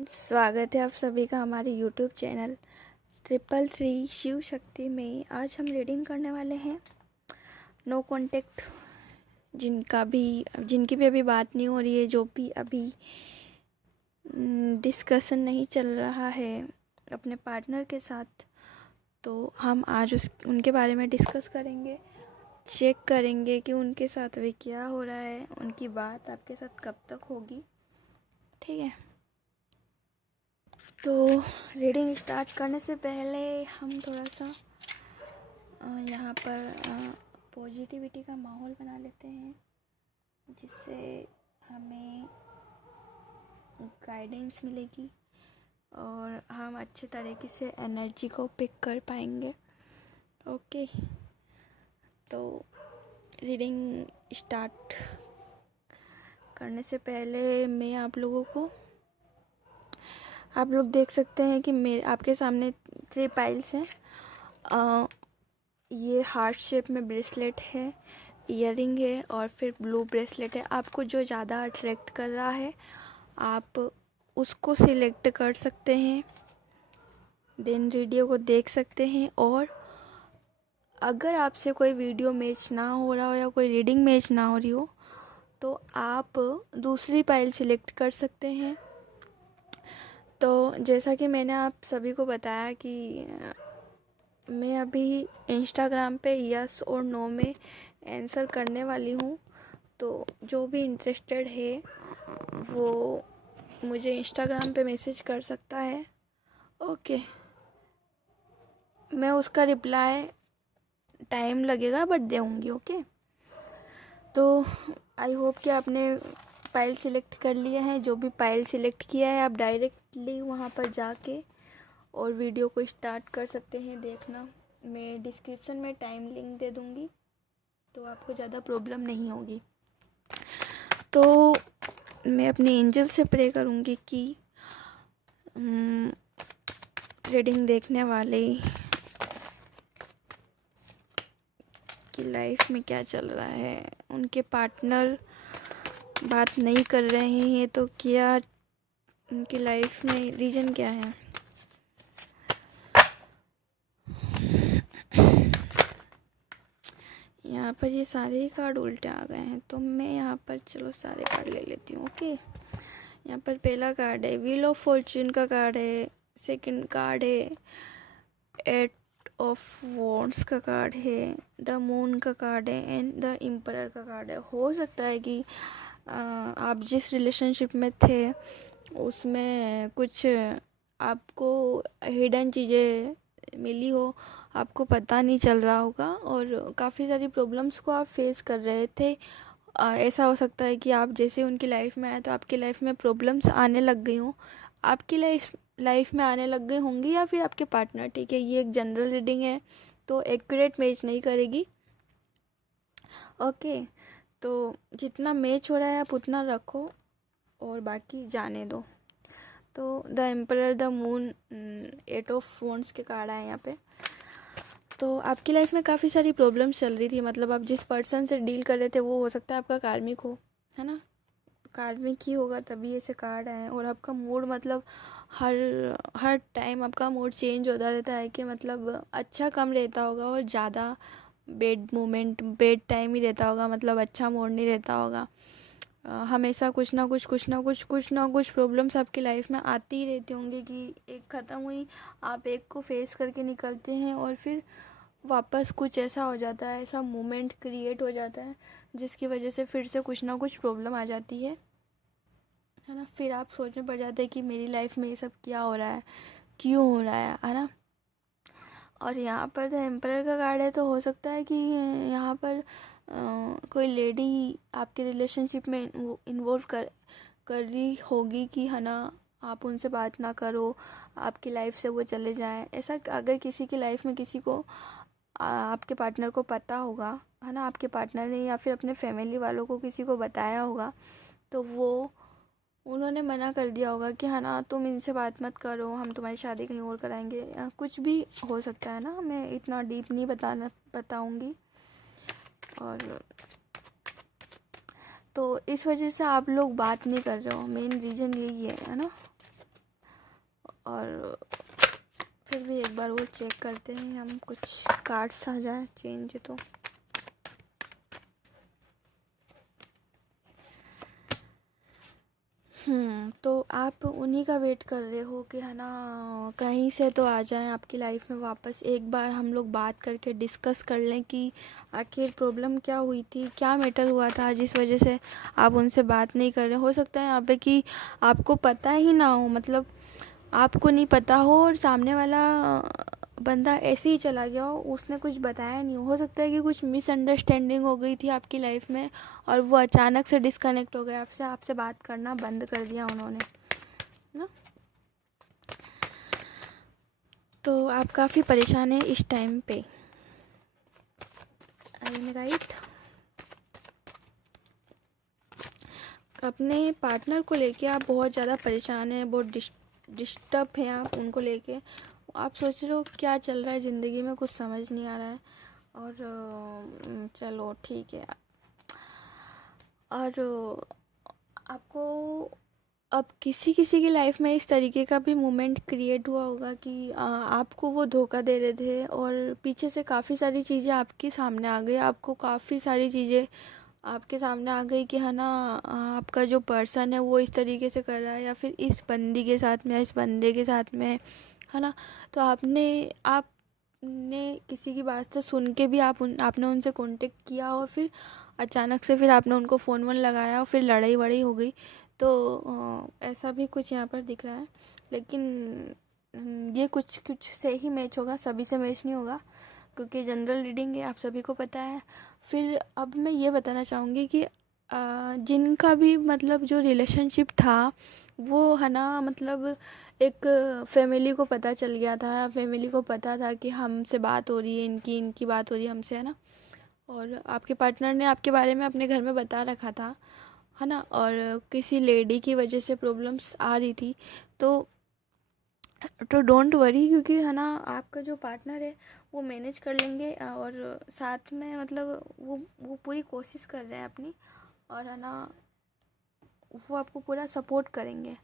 स्वागत है आप सभी का हमारे YouTube चैनल 333 शिव शक्ति में। आज हम रीडिंग करने वाले हैं नो कांटेक्ट, जिनकी भी अभी बात नहीं हो रही है, जो भी अभी डिस्कशन नहीं चल रहा है अपने पार्टनर के साथ, तो हम आज उनके बारे में डिस्कस करेंगे। चेक करेंगे कि उनके साथ अभी क्या हो रहा है, उनकी बात आपके साथ कब तक होगी। ठीक है, तो रीडिंग स्टार्ट करने से पहले हम थोड़ा सा यहाँ पर पॉजिटिविटी का माहौल बना लेते हैं, जिससे हमें गाइडेंस मिलेगी और हम अच्छे तरीके से एनर्जी को पिक कर पाएंगे। ओके, तो रीडिंग स्टार्ट करने से पहले मैं आप लोग देख सकते हैं कि आपके सामने 3 पाइल्स हैं। ये हार्ट शेप में ब्रेसलेट है, ईयरिंग है और फिर ब्लू ब्रेसलेट है। आपको जो ज़्यादा अट्रैक्ट कर रहा है आप उसको सिलेक्ट कर सकते हैं, देन वीडियो को देख सकते हैं। और अगर आपसे कोई वीडियो मैच ना हो रहा हो या कोई रीडिंग मैच ना हो रही हो तो आप दूसरी पाइल सिलेक्ट कर सकते हैं। तो जैसा कि मैंने आप सभी को बताया कि मैं अभी इंस्टाग्राम पे यस और नो में आंसर करने वाली हूँ, तो जो भी इंटरेस्टेड है वो मुझे इंस्टाग्राम पे मैसेज कर सकता है। ओके, मैं उसका रिप्लाई टाइम लगेगा बट दूँगी। ओके, तो आई होप कि आपने पाइल सिलेक्ट कर लिए हैं। जो भी पाइल सिलेक्ट किया है आप डायरेक्टली वहाँ पर जाके और वीडियो को स्टार्ट कर सकते हैं देखना। मैं डिस्क्रिप्शन में टाइम लिंक दे दूँगी, तो आपको ज़्यादा प्रॉब्लम नहीं होगी। तो मैं अपने एंजल से प्रे करूँगी कि रीडिंग देखने वाले की लाइफ में क्या चल रहा है, उनके पार्टनर बात नहीं कर रहे हैं तो क्या उनकी लाइफ में रीज़न क्या है। यहाँ पर ये सारे ही कार्ड उल्टे आ गए हैं, तो मैं यहाँ पर चलो सारे कार्ड ले लेती हूँ। ओके, यहाँ पर पहला कार्ड है व्हील ऑफ फॉर्च्यून का कार्ड है, सेकंड कार्ड है 8 ऑफ वॉन्ड्स का कार्ड है, द मून का कार्ड है एंड द एम्परर का कार्ड है। हो सकता है कि आप जिस रिलेशनशिप में थे उसमें कुछ आपको हिडन चीज़ें मिली हो, आपको पता नहीं चल रहा होगा और काफ़ी सारी प्रॉब्लम्स को आप फेस कर रहे थे। ऐसा हो सकता है कि आप जैसे उनकी लाइफ में आए तो आपकी लाइफ में प्रॉब्लम्स आने लग गई हों, आपकी लाइफ में आने लग गई होंगी या फिर आपके पार्टनर। ठीक है, ये एक जनरल रीडिंग है तो एक्यूरेट मैच नहीं करेगी। ओके, तो जितना मैच हो रहा है आप उतना रखो और बाकी जाने दो। तो the emperor, the moon, 8 of wands के कार्ड आए यहाँ पे। तो आपकी लाइफ में काफ़ी सारी प्रॉब्लम्स चल रही थी, मतलब आप जिस पर्सन से डील कर रहे थे वो हो सकता है आपका कार्मिक हो, है ना। कार्मिक ही होगा तभी ऐसे कार्ड आए। और आपका मूड मतलब हर टाइम आपका मूड चेंज होता रहता है कि मतलब अच्छा कम रहता होगा और ज़्यादा बेड टाइम ही रहता होगा, मतलब अच्छा मूड नहीं रहता होगा। हमेशा कुछ ना कुछ प्रॉब्लम्स आपकी लाइफ में आती ही रहती होंगी कि एक ख़त्म हुई आप एक को फेस करके निकलते हैं और फिर वापस कुछ ऐसा हो जाता है, ऐसा मोमेंट क्रिएट हो जाता है जिसकी वजह से फिर से कुछ ना कुछ प्रॉब्लम आ जाती है ना। फिर आप सोचने पड़ जाते हैं कि मेरी लाइफ में ये सब क्या हो रहा है, क्यों हो रहा है ना। और यहाँ पर द एम्परर का कार्ड है, तो हो सकता है कि यहाँ पर कोई लेडी आपके रिलेशनशिप में इन्वॉल्व कर रही होगी कि है ना, आप उनसे बात ना करो, आपकी लाइफ से वो चले जाएं। ऐसा अगर किसी की लाइफ में किसी को आपके पार्टनर को पता होगा, है ना, आपके पार्टनर ने या फिर अपने फैमिली वालों को किसी को बताया होगा, तो उन्होंने मना कर दिया होगा कि है ना तुम इनसे बात मत करो, हम तुम्हारी शादी कहीं और कराएंगे, कुछ भी हो सकता है ना। मैं इतना डीप नहीं बताऊंगी। और तो इस वजह से आप लोग बात नहीं कर रहे हो, मेन रीज़न यही है ना। और फिर भी एक बार वो चेक करते हैं हम, कुछ कार्ड्स आ जाए चेंज तो। तो आप उन्हीं का वेट कर रहे हो कि है ना कहीं से तो आ जाएं आपकी लाइफ में वापस, एक बार हम लोग बात करके डिस्कस कर लें कि आखिर प्रॉब्लम क्या हुई थी, क्या मैटर हुआ था जिस वजह से आप उनसे बात नहीं कर रहे। हो सकता है यहाँ पे कि आपको पता ही ना हो, मतलब आपको नहीं पता हो और सामने वाला बंदा ऐसे ही चला गया हो, उसने कुछ बताया नहीं हो सकता है कि कुछ मिसअंडरस्टैंडिंग हो गई थी आपकी लाइफ में और वो अचानक से डिस्कनेक्ट हो गए आपसे बात करना बंद कर दिया उन्होंने ना। तो आप काफ़ी परेशान हैं इस टाइम पे, आई एम राइट। अपने पार्टनर को लेके आप बहुत ज़्यादा परेशान हैं, बहुत डिस्टर्ब हैं आप उनको लेके। आप सोच रहे हो क्या चल रहा है ज़िंदगी में, कुछ समझ नहीं आ रहा है। और चलो ठीक है। और आपको अब किसी किसी की लाइफ में इस तरीके का भी मोमेंट क्रिएट हुआ होगा कि आपको वो धोखा दे रहे थे और पीछे से काफ़ी सारी चीज़ें आपके सामने आ गई, आपको काफ़ी सारी चीज़ें आपके सामने आ गई कि है ना आपका जो पर्सन है वो इस तरीके से कर रहा है या फिर इस बंदी के साथ में, इस बंदे के साथ में, है ना। तो आपने किसी की बात से सुन के भी आपने उनसे कांटेक्ट किया और फिर अचानक से फिर आपने उनको फ़ोन वोन लगाया और फिर लड़ाई वड़ाई हो गई। तो ऐसा भी कुछ यहाँ पर दिख रहा है, लेकिन ये कुछ कुछ से ही मैच होगा, सभी से मैच नहीं होगा क्योंकि जनरल रीडिंग है, आप सभी को पता है। फिर अब मैं ये बताना चाहूँगी कि जिनका भी मतलब जो रिलेशनशिप था वो है ना, मतलब एक फैमिली को पता चल गया था, फैमिली को पता था कि हमसे बात हो रही है, इनकी बात हो रही है हमसे, है ना। और आपके पार्टनर ने आपके बारे में अपने घर में बता रखा था, है ना। और किसी लेडी की वजह से प्रॉब्लम्स आ रही थी। तो डोंट वरी, क्योंकि है ना आपका जो पार्टनर है वो मैनेज कर लेंगे और साथ में मतलब वो पूरी कोशिश कर रहे हैं अपनी, और है ना वो आपको पूरा सपोर्ट करेंगे,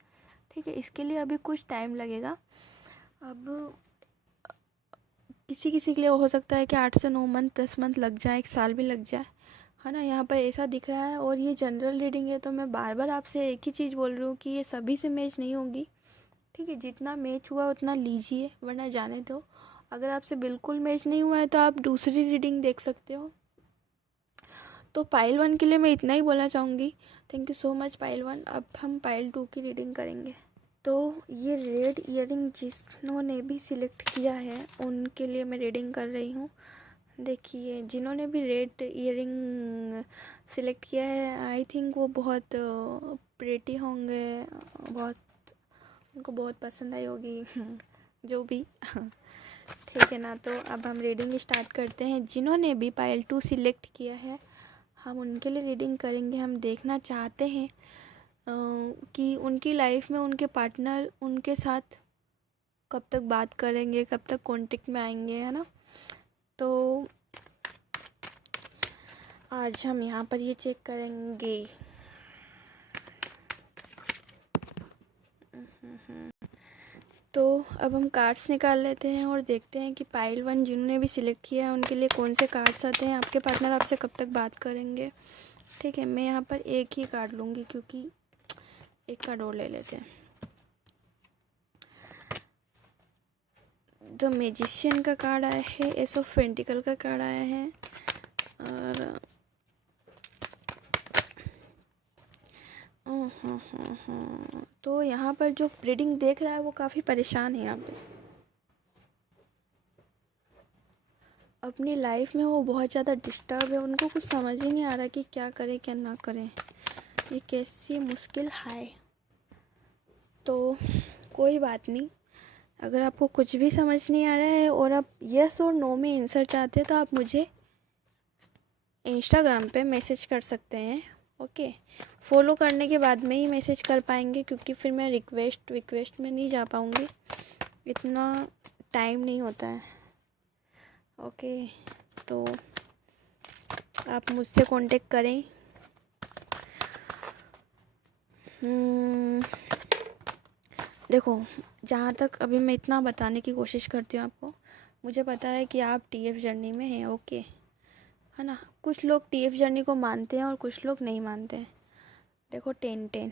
ठीक है। इसके लिए अभी कुछ टाइम लगेगा। अब किसी किसी के लिए हो सकता है कि 8 से 9 मंथ, 10 मंथ लग जाए, 1 साल भी लग जाए, है ना। यहाँ पर ऐसा दिख रहा है। और ये जनरल रीडिंग है तो मैं बार बार आपसे एक ही चीज़ बोल रही हूँ कि ये सभी से मैच नहीं होगी, ठीक है। जितना मैच हुआ उतना लीजिए, वरना जाने दो। अगर आपसे बिल्कुल मैच नहीं हुआ है तो आप दूसरी रीडिंग देख सकते हो। तो पाइल 1 के लिए मैं इतना ही बोलना चाहूँगी। Thank you so much pile 1। अब हम पाइल 2 की रीडिंग करेंगे। तो ये रेड ईयरिंग जिन्होंने भी सिलेक्ट किया है उनके लिए मैं रीडिंग कर रही हूँ। देखिए, जिन्होंने भी रेड ईयरिंग सिलेक्ट किया है, आई थिंक वो बहुत प्रेटी होंगे, बहुत उनको बहुत पसंद आई होगी जो भी ठीक है ना। तो अब हम रीडिंग स्टार्ट करते हैं। जिन्होंने भी पाइल 2 सिलेक्ट किया है हम उनके लिए रीडिंग करेंगे। हम देखना चाहते हैं कि उनकी लाइफ में उनके पार्टनर उनके साथ कब तक बात करेंगे, कब तक कांटेक्ट में आएंगे, है ना। तो आज हम यहाँ पर ये चेक करेंगे। तो अब हम कार्ड्स निकाल लेते हैं और देखते हैं कि पाइल 1 जिन्होंने भी सिलेक्ट किया है उनके लिए कौन से कार्ड्स आते हैं। आपके पार्टनर आपसे कब तक बात करेंगे, ठीक है। मैं यहाँ पर एक ही कार्ड लूँगी क्योंकि एक कार्ड और ले लेते हैं। द मैजिशियन का कार्ड आया है, एस ऑफ पेंटिकल का कार्ड आया है, और तो यहाँ पर जो रीडिंग देख रहा है वो काफ़ी परेशान है। यहाँ पे अपनी लाइफ में वो बहुत ज़्यादा डिस्टर्ब है, उनको कुछ समझ ही नहीं आ रहा कि क्या करें क्या ना करें, ये कैसी मुश्किल है। तो कोई बात नहीं, अगर आपको कुछ भी समझ नहीं आ रहा है और आप यस और नो में आंसर चाहते हैं तो आप मुझे इंस्टाग्राम पे मैसेज कर सकते हैं, ओके। फॉलो करने के बाद में ही मैसेज कर पाएंगे क्योंकि फिर मैं रिक्वेस्ट में नहीं जा पाऊँगी, इतना टाइम नहीं होता है, ओके। तो आप मुझसे कांटेक्ट करें। देखो, जहाँ तक अभी मैं इतना बताने की कोशिश करती हूँ आपको, मुझे पता है कि आप टीएफ जर्नी में हैं, ओके, है ना। कुछ लोग टीएफ जर्नी को मानते हैं और कुछ लोग नहीं मानते हैं। देखो 10-10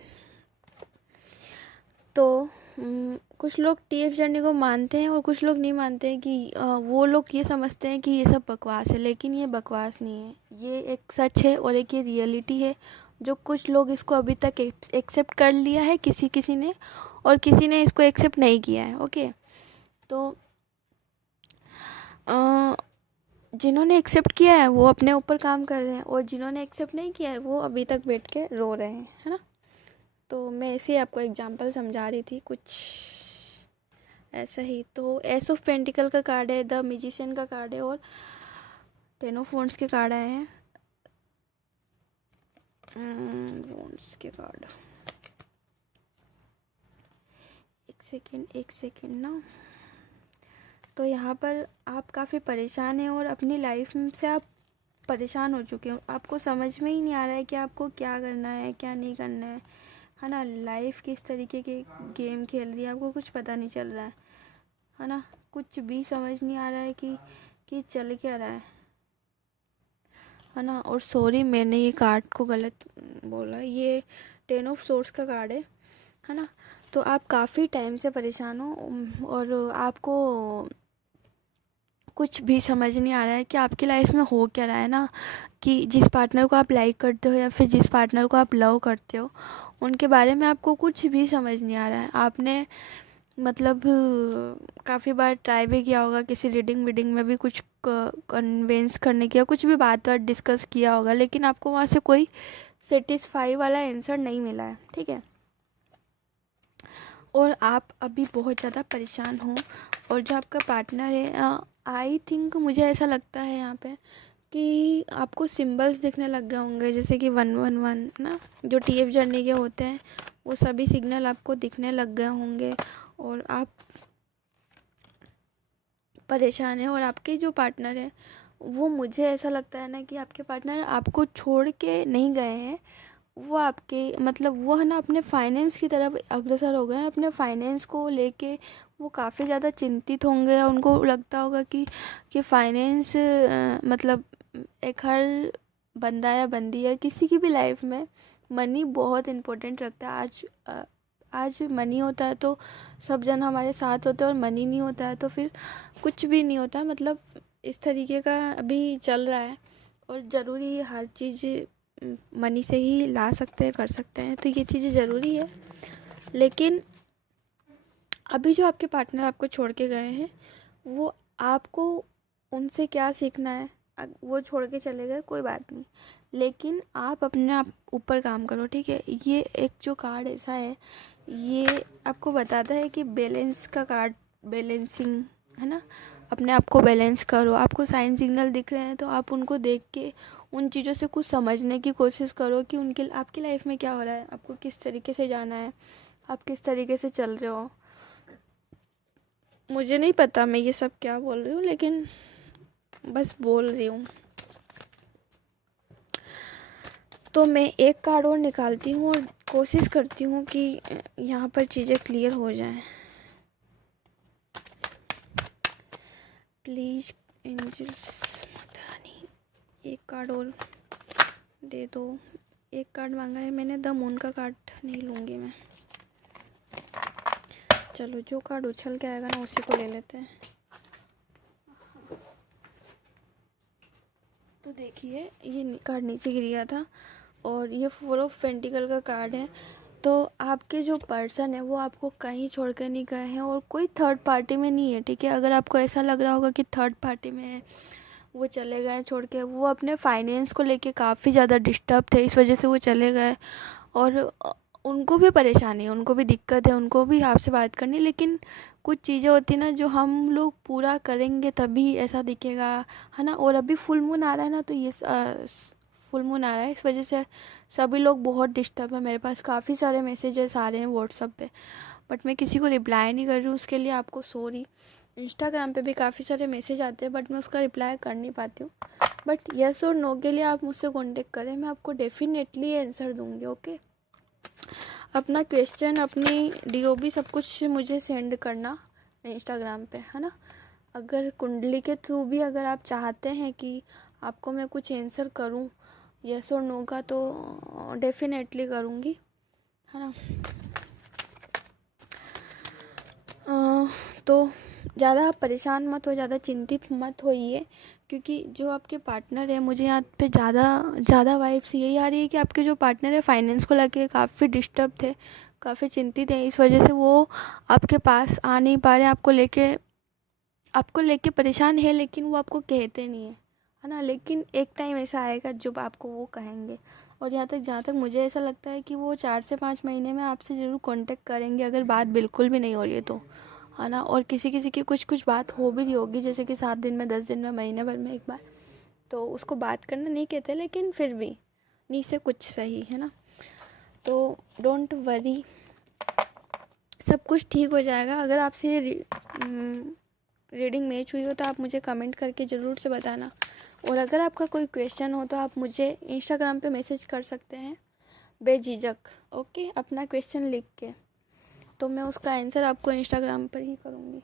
तो कुछ लोग टीएफ जर्नी को मानते हैं और कुछ लोग नहीं मानते हैं कि वो लोग ये समझते हैं कि ये सब बकवास है, लेकिन ये बकवास नहीं है, ये एक सच है और एक ये रियलिटी है। जो कुछ लोग इसको अभी तक एक्सेप्ट कर लिया है किसी किसी ने, और किसी ने इसको एक्सेप्ट नहीं किया है, ओके। तो जिन्होंने एक्सेप्ट किया है वो अपने ऊपर काम कर रहे हैं, और जिन्होंने एक्सेप्ट नहीं किया है वो अभी तक बैठ के रो रहे हैं, है ना। तो मैं ऐसे ही आपको एग्जांपल समझा रही थी कुछ ऐसा ही। तो एस ऑफ पेंटिकल का कार्ड है, द मैजिशियन का कार्ड है, और 10 ऑफ वॉन्ड्स के कार्ड आए हैं। वॉन्ड्स के कार्ड, एक सेकेंड ना। तो यहाँ पर आप काफ़ी परेशान हैं और अपनी लाइफ से आप परेशान हो चुके हो। आपको समझ में ही नहीं आ रहा है कि आपको क्या करना है क्या नहीं करना है ना। लाइफ किस तरीके के गेम खेल रही है आपको कुछ पता नहीं चल रहा है ना। कुछ भी समझ नहीं आ रहा है कि चल क्या रहा है ना। और सॉरी, मैंने ये कार्ड को गलत बोला, ये 10 ऑफ सोर्स का कार्ड है ना। तो आप काफ़ी टाइम से परेशान हो और आपको कुछ भी समझ नहीं आ रहा है कि आपकी लाइफ में हो क्या रहा है ना। कि जिस पार्टनर को आप लाइक करते हो या फिर जिस पार्टनर को आप लव करते हो, उनके बारे में आपको कुछ भी समझ नहीं आ रहा है। आपने मतलब काफ़ी बार ट्राई भी किया होगा, किसी रीडिंग वीडिंग में भी कुछ कन्विंस करने की, या कुछ भी बात डिस्कस किया होगा, लेकिन आपको वहाँ से कोई सेटिस्फाई वाला आंसर नहीं मिला है, ठीक है। और आप अभी बहुत ज़्यादा परेशान हो। और जो आपका पार्टनर है, आई थिंक मुझे ऐसा लगता है यहाँ पे कि आपको सिंबल्स दिखने लग गए होंगे, जैसे कि 111 ना, जो टीएफ जर्नी के होते हैं, वो सभी सिग्नल आपको दिखने लग गए होंगे और आप परेशान हैं। और आपके जो पार्टनर है वो, मुझे ऐसा लगता है ना कि आपके पार्टनर आपको छोड़ के नहीं गए हैं, वो आपके मतलब वो है ना अपने फाइनेंस की तरफ अग्रसर हो गए हैं। अपने फाइनेंस को लेके वो काफ़ी ज़्यादा चिंतित होंगे। उनको लगता होगा कि फाइनेंस मतलब एक हर बंदा या बंदी या किसी की भी लाइफ में मनी बहुत इम्पोर्टेंट रखता है। आज मनी होता है तो सब जन हमारे साथ होते हैं, और मनी नहीं होता है तो फिर कुछ भी नहीं होता। मतलब इस तरीके का अभी चल रहा है, और ज़रूरी हर चीज़ मनी से ही ला सकते हैं, कर सकते हैं, तो ये चीज़ें ज़रूरी है। लेकिन अभी जो आपके पार्टनर आपको छोड़ के गए हैं, वो आपको उनसे क्या सीखना है। वो छोड़ के चले गए, कोई बात नहीं, लेकिन आप अपने आप ऊपर काम करो, ठीक है। ये एक जो कार्ड ऐसा है, ये आपको बताता है कि बैलेंस का कार्ड, बैलेंसिंग है ना। अपने आप को बैलेंस करो। आपको साइन सिग्नल दिख रहे हैं तो आप उनको देख के उन चीज़ों से कुछ समझने की कोशिश करो कि उनके आपकी लाइफ में क्या हो रहा है, आपको किस तरीके से जाना है, आप किस तरीके से चल रहे हो। मुझे नहीं पता मैं ये सब क्या बोल रही हूँ, लेकिन बस बोल रही हूँ। तो मैं एक कार्ड और निकालती हूँ और कोशिश करती हूँ कि यहाँ पर चीज़ें क्लियर हो जाएं। प्लीज़ एंजल्स, माता रानी, एक कार्ड और दे दो। एक कार्ड मांगा है मैंने, द मून का कार्ड नहीं लूँगी मैं। चलो, जो कार्ड उछल के आएगा ना उसी को ले लेते हैं। तो देखिए, ये कार्ड नीचे गिर गया था और ये 4 ऑफ पेंटिकल का कार्ड है। तो आपके जो पर्सन है वो आपको कहीं छोड़ कर नहीं गए हैं, और कोई थर्ड पार्टी में नहीं है, ठीक है। अगर आपको ऐसा लग रहा होगा कि थर्ड पार्टी में है, वो चले गए छोड़ के, वो अपने फाइनेंस को लेके काफ़ी ज़्यादा डिस्टर्ब थे, इस वजह से वो चले गए। और उनको भी परेशानी है, उनको भी दिक्कत है, उनको भी आपसे बात करनी, लेकिन कुछ चीज़ें होती ना जो हम लोग पूरा करेंगे तभी ऐसा दिखेगा, है ना। और अभी फुल मून आ रहा है ना, तो ये फुल मून आ रहा है, इस वजह से सभी लोग बहुत डिस्टर्ब है। मेरे पास काफ़ी सारे मैसेजेस आ रहे हैं व्हाट्सएप पे, बट मैं किसी को रिप्लाई नहीं कर रही हूँ, उसके लिए आपको सॉरी। इंस्टाग्राम पे भी काफ़ी सारे मैसेज आते हैं, बट मैं उसका रिप्लाई कर नहीं पाती हूँ। बट येस और नो के लिए आप मुझसे कांटेक्ट करें, मैं आपको डेफिनेटली आंसर दूँगी, ओके। अपना क्वेश्चन, अपनी डीओबी सब कुछ मुझे सेंड करना इंस्टाग्राम पे, है ना। अगर कुंडली के थ्रू भी अगर आप चाहते हैं कि आपको मैं कुछ आंसर करूं यस और नो का, तो डेफिनेटली करूंगी, है ना। तो ज़्यादा आप परेशान मत हो, ज़्यादा चिंतित मत होइए, क्योंकि जो आपके पार्टनर है, मुझे यहाँ पे ज़्यादा वाइब्स यही आ रही है कि आपके जो पार्टनर है फाइनेंस को लेके काफ़ी डिस्टर्ब थे, काफ़ी चिंतित हैं। इस वजह से वो आपके पास आ नहीं पा रहे हैं, आपको लेके परेशान है, लेकिन वो आपको कहते नहीं है ना। लेकिन एक टाइम ऐसा आएगा जब आपको वो कहेंगे। और जहाँ तक मुझे ऐसा लगता है कि वो 4 से 5 महीने में आपसे ज़रूर कांटेक्ट करेंगे, अगर बात बिल्कुल भी नहीं हो रही है तो, है ना। और किसी की कुछ बात हो भी रही होगी, जैसे कि 7 दिन में, 10 दिन में, महीने भर में एक बार, तो उसको बात करना नहीं कहते, लेकिन फिर भी नहीं से कुछ सही, है ना। तो डोंट वरी, सब कुछ ठीक हो जाएगा। अगर आपसे रीडिंग मैच हुई हो तो आप मुझे कमेंट करके ज़रूर से बताना। और अगर आपका कोई क्वेश्चन हो तो आप मुझे इंस्टाग्राम पे मैसेज कर सकते हैं बेझिझक, ओके, अपना क्वेश्चन लिख के, तो मैं उसका आंसर आपको इंस्टाग्राम पर ही करूँगी।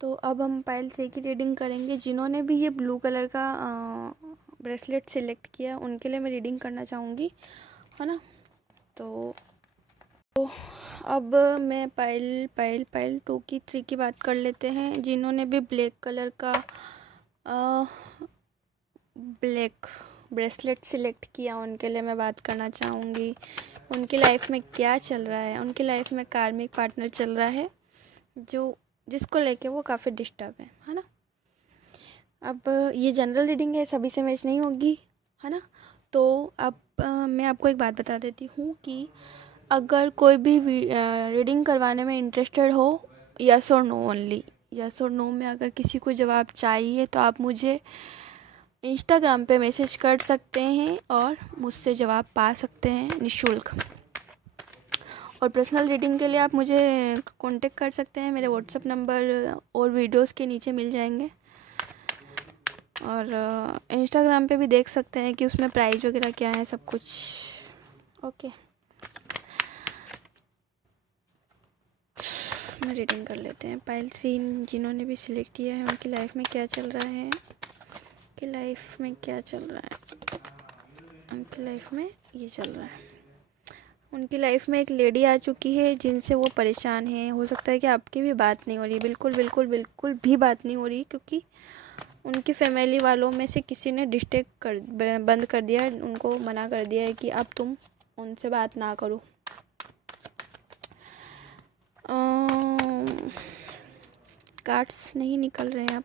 तो अब हम पाइल 3 की रीडिंग करेंगे। जिन्होंने भी ये ब्लू कलर का ब्रेसलेट सिलेक्ट किया उनके लिए मैं रीडिंग करना चाहूँगी, है ना। तो अब मैं पाइल 2 की 3 की बात कर लेते हैं। जिन्होंने भी ब्लैक कलर का ब्लैक ब्रेसलेट सिलेक्ट किया उनके लिए मैं बात करना चाहूँगी। उनकी लाइफ में क्या चल रहा है, उनकी लाइफ में कार्मिक पार्टनर चल रहा है जिसको लेके वो काफ़ी डिस्टर्ब है ना। अब ये जनरल रीडिंग है, सभी से मैच नहीं होगी, है ना। तो अब मैं आपको एक बात बता देती हूँ कि अगर कोई भी रीडिंग करवाने में इंटरेस्टेड हो, यस और नो ओनली, यस और नो में अगर किसी को जवाब चाहिए तो आप मुझे इंस्टाग्राम पे मैसेज कर सकते हैं और मुझसे जवाब पा सकते हैं निःशुल्क। और पर्सनल रीडिंग के लिए आप मुझे कांटेक्ट कर सकते हैं, मेरे व्हाट्सएप नंबर और वीडियोस के नीचे मिल जाएंगे। और इंस्टाग्राम पे भी देख सकते हैं कि उसमें प्राइस वगैरह क्या है, सब कुछ, ओके। मैं रीडिंग कर लेते हैं। पाइल 3 जिन्होंने भी सिलेक्ट किया है उनकी लाइफ में क्या चल रहा है, उनकी लाइफ में क्या चल रहा है, उनकी लाइफ में ये चल रहा है। उनकी लाइफ में एक लेडी आ चुकी है जिनसे वो परेशान है। हो सकता है कि आपकी भी बात नहीं हो रही, बिल्कुल भी बात नहीं हो रही, क्योंकि उनकी फैमिली वालों में से किसी ने बंद कर दिया, उनको मना कर दिया है कि अब तुम उनसे बात ना करो। कार्ड्स नहीं निकल रहे हैं, अब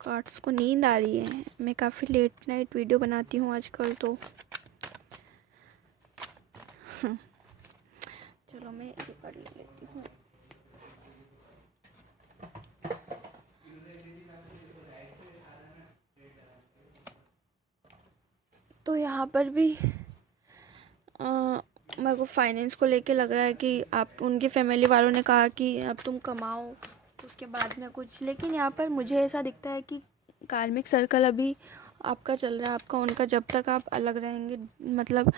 कार्ड्स को नींद आ रही है। मैं काफ़ी लेट नाइट वीडियो बनाती हूँ आजकल, तो चलो मैं ये कर लेती हूँ। तो यहाँ पर भी मेरे को फाइनेंस को लेके लग रहा है कि आप उनकी फैमिली वालों ने कहा कि अब तुम कमाओ उसके बाद में कुछ, लेकिन यहाँ पर मुझे ऐसा दिखता है कि कार्मिक सर्कल अभी आपका चल रहा है, आपका उनका, जब तक आप अलग रहेंगे, मतलब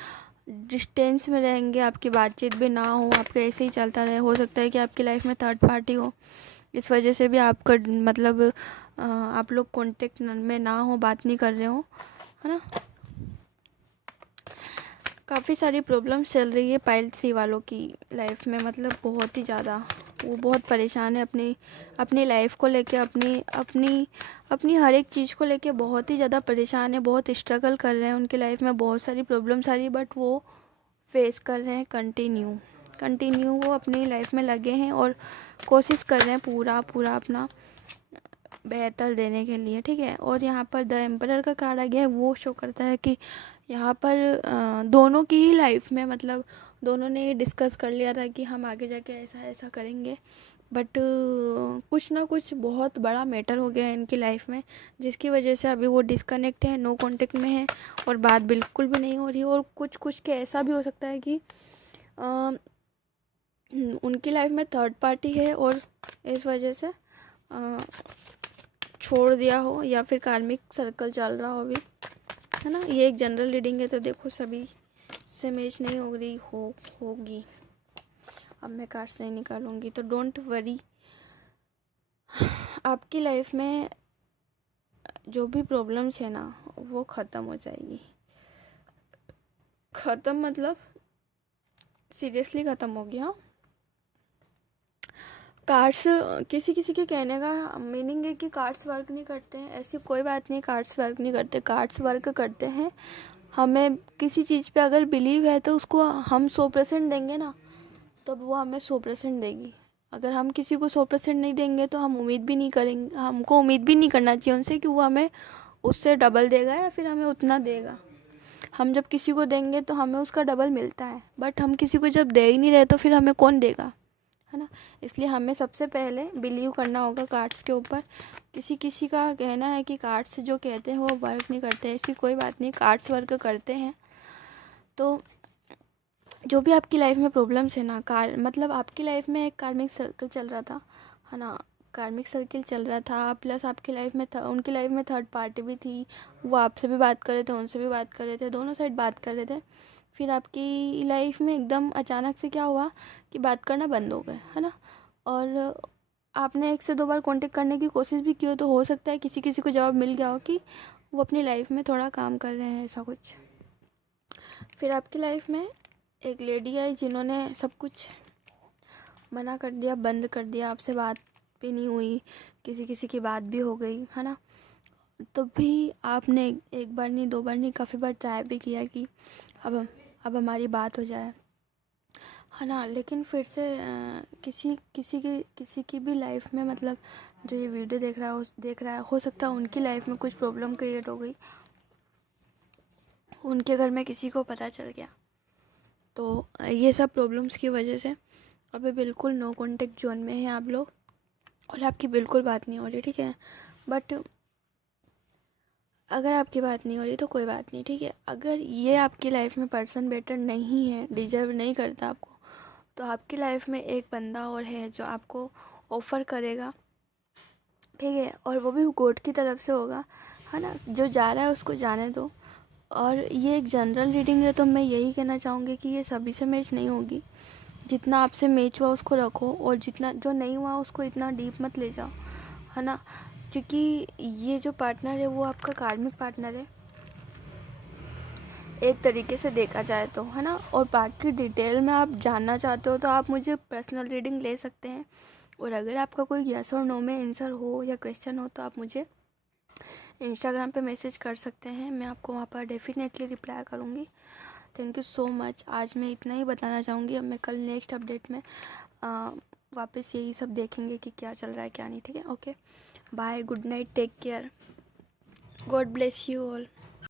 डिस्टेंस में रहेंगे, आपकी बातचीत भी ना हो, आपका ऐसे ही चलता रहे। हो सकता है कि आपकी लाइफ में थर्ड पार्टी हो, इस वजह से भी आपका मतलब आप लोग कांटेक्ट में ना हो, बात नहीं कर रहे हो, है ना। काफ़ी सारी प्रॉब्लम्स चल रही है पाइल 3 वालों की लाइफ में, मतलब बहुत ही ज़्यादा वो बहुत परेशान है अपनी लाइफ को लेके, अपनी हर एक चीज़ को लेके बहुत ही ज़्यादा परेशान है, बहुत स्ट्रगल कर रहे हैं। उनकी लाइफ में बहुत सारी प्रॉब्लम्स आ रही है, बट वो फेस कर रहे हैं कंटिन्यू वो अपनी लाइफ में लगे हैं और कोशिश कर रहे हैं पूरा अपना बेहतर देने के लिए, ठीक है। और यहाँ पर द एम्परर का कार्ड आ गया है, वो शो करता है कि यहाँ पर दोनों की ही लाइफ में, मतलब दोनों ने डिस्कस कर लिया था कि हम आगे जाके ऐसा करेंगे, बट कुछ ना कुछ बहुत बड़ा मैटर हो गया है इनकी लाइफ में, जिसकी वजह से अभी वो डिस्कनेक्ट है, नो कांटेक्ट में है और बात बिल्कुल भी नहीं हो रही है। और कुछ के ऐसा भी हो सकता है कि उनकी लाइफ में थर्ड पार्टी है और इस वजह से छोड़ दिया हो, या फिर कार्मिक सर्कल चल रहा हो अभी, है ना। ये एक जनरल रीडिंग है, तो देखो सभी से मैच नहीं हो रही होगी। अब मैं कार्ड्स नहीं निकालूंगी, तो डोंट वरी। आपकी लाइफ में जो भी प्रॉब्लम्स है ना, वो ख़त्म हो जाएगी। ख़त्म मतलब सीरियसली ख़त्म हो गया। कार्ड्स, किसी किसी के कहने का मीनिंग है कि कार्ड्स वर्क नहीं करते हैं। ऐसी कोई बात नहीं, कार्ड्स वर्क नहीं करते, कार्ड्स वर्क करते हैं। हमें किसी चीज़ पे अगर बिलीव है तो उसको हम 100% देंगे ना, तब वो हमें 100% देगी। अगर हम किसी को 100% नहीं देंगे तो हम उम्मीद भी नहीं करेंगे, हमको उम्मीद भी नहीं करना चाहिए उनसे कि वो हमें उससे डबल देगा या फिर हमें उतना देगा। हम जब किसी को देंगे तो हमें उसका डबल मिलता है, बट हम किसी को जब दे ही नहीं रहे तो फिर हमें कौन देगा, है ना। इसलिए हमें सबसे पहले बिलीव करना होगा कार्ड्स के ऊपर। किसी किसी का कहना है कि कार्ड्स जो कहते हैं वो वर्क नहीं करते, ऐसी कोई बात नहीं, कार्ड्स वर्क करते हैं। तो जो भी आपकी लाइफ में प्रॉब्लम्स है ना, मतलब आपकी लाइफ में एक कार्मिक सर्कल चल रहा था, है ना, कार्मिक सर्किल चल रहा था, प्लस आपकी लाइफ में उनकी लाइफ में थर्ड पार्टी भी थी। वो आपसे भी बात कर रहे थे, उनसे भी बात कर रहे थे, दोनों साइड बात कर रहे थे। फिर आपकी लाइफ में एकदम अचानक से क्या हुआ कि बात करना बंद हो गए, है ना। और आपने 1 से 2 बार कांटेक्ट करने की कोशिश भी की तो हो सकता है किसी किसी को जवाब मिल गया हो कि वो अपनी लाइफ में थोड़ा काम कर रहे हैं, ऐसा कुछ। फिर आपकी लाइफ में एक लेडी आई जिन्होंने सब कुछ मना कर दिया, बंद कर दिया, आपसे बात भी नहीं हुई, किसी किसी की बात भी हो गई, है ना। तो भी आपने एक बार नहीं, 2 बार नहीं, काफ़ी बार ट्राई भी किया कि अब हमारी बात हो जाए, है ना। लेकिन फिर से किसी की भी लाइफ में, मतलब जो ये वीडियो देख रहा है हो सकता है उनकी लाइफ में कुछ प्रॉब्लम क्रिएट हो गई, उनके घर में किसी को पता चल गया। तो ये सब प्रॉब्लम्स की वजह से अभी बिल्कुल नो कॉन्टेक्ट जोन में हैं आप लोग, और आपकी बिल्कुल बात नहीं हो रही, ठीक है। बट अगर आपकी बात नहीं हो रही तो कोई बात नहीं, ठीक है। अगर ये आपकी लाइफ में पर्सन बेटर नहीं है, डिजर्व नहीं करता आपको, तो आपकी लाइफ में एक बंदा और है जो आपको ऑफ़र करेगा, ठीक है। और वो भी गॉड की तरफ से होगा, है ना। जो जा रहा है उसको जाने दो। और ये एक जनरल रीडिंग है, तो मैं यही कहना चाहूँगी कि ये सभी से मैच नहीं होगी। जितना आपसे मैच हुआ उसको रखो, और जितना जो नहीं हुआ उसको इतना डीप मत ले जाओ, है ना। क्योंकि ये जो पार्टनर है वो आपका कार्मिक पार्टनर है एक तरीके से देखा जाए तो, है ना। और बाकी डिटेल में आप जानना चाहते हो तो आप मुझे पर्सनल रीडिंग ले सकते हैं। और अगर आपका कोई यस और नो में आंसर हो या क्वेश्चन हो तो आप मुझे इंस्टाग्राम पे मैसेज कर सकते हैं, मैं आपको वहाँ पर डेफिनेटली रिप्लाई करूँगी। Thank you so much. आज मैं इतना ही बताना चाहूँगी। अब मैं कल नेक्स्ट अपडेट में वापस यही सब देखेंगे कि क्या चल रहा है क्या नहीं, ठीक है। Okay, bye, good night, take care, God bless you all.